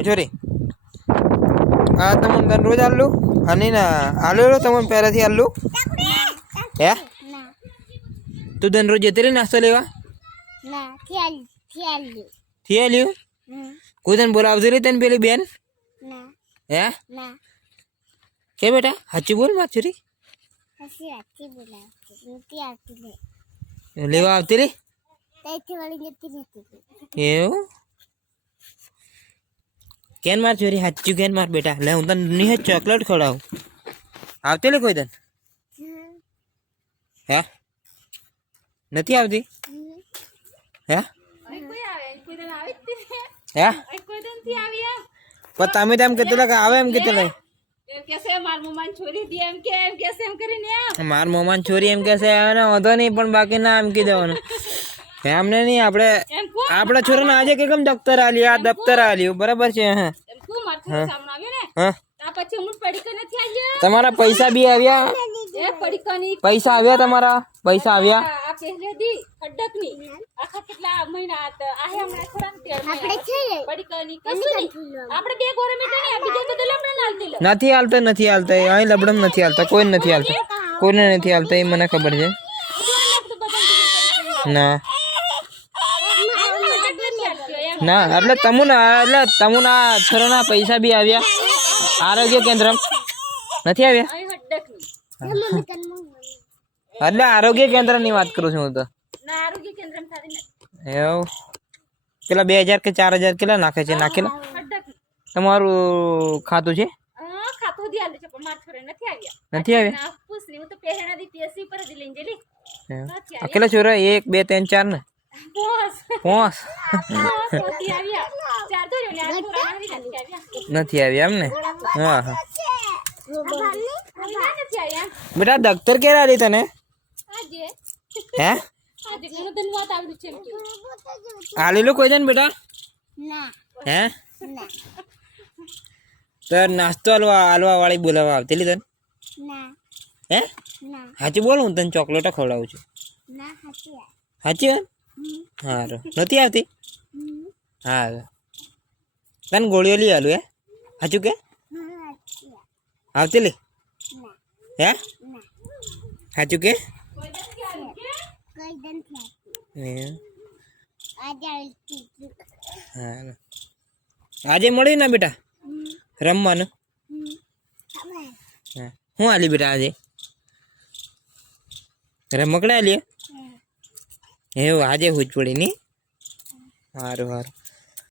छोरी आ तमन दररोज आलू आणि ना आलो तमन પહેલાથી આલુ હે તું દરરોજ જતી રે નાસ્તો લેવા ના થી આલ્યું કોઈ તને બોલાવતી રે તને પેલી બેન ના હે ના કે બેટા સાચું બોલ માર છોરી હસી બોલાવતી નથી આવતી લે લેવા આવતી રે તઈથી વળી જતી નથી એવું કેન માર છોરી સાચું કેન માર બેટા લે હું તને ની ચોકલેટ ખવડાવું આવતી લે કોઈ તને હે નથી આવતી હે હે પણ તમે તો એમ કીધું કે આવે એમ કીધું માર મોમાન છોરી એમ કેસે આવે વાંધો નહીં પણ બાકી ના એમ કીધું એમને નહીં આપણે છોરાને આજે કે કેમ દફતર આલી આ દફતર આલ્યું બરાબર છે હા હા તમારા પૈસા બી આવ્યા પૈસા આવ્યા તમારા પૈસા આવ્યા નથી હાલતા નથી હાલતા અહીં લબડમ નથી હાલતા કોઈ નથી હાલતા કોઈને નથી હાલતા એ મને ખબર છે ના ના એટલે તમુના છોરાના પૈસા બી આવ્યા આરોગ્ય કેન્દ્ર નથી આવ્યા એટલે આરોગ્ય કેન્દ્રની વાત કરું છું હું તો એવું પેલા 2000 કે 4000 કેટલા નાખે છે નાખેલા તમારું ખાતું છે નથી આવ્યા કેટલા છોરા 1 2 3 4 ને 5 નથી આવ્યા એમ ને હા હા બેટા દફતર ક્યારે આલી તને હે આલેલું કોઈ છે ને બેટા હે તો નાસ્તો આલવા વાળી બોલાવા આવતી તને હે સાચું બોલ હું તને ચોકલેટો ખવડાવું છું સાચી વાત સારું નથી આવતી હા તને ગોળીઓ લઈ આલું હે સાચું કે આવતી લે હે સાચું કે આજે મળ્યું ને બેટા રમવાનું હું આલી બેટા આજે રમકડા આલી એવું આજે હું જ પડી ની સારું સારું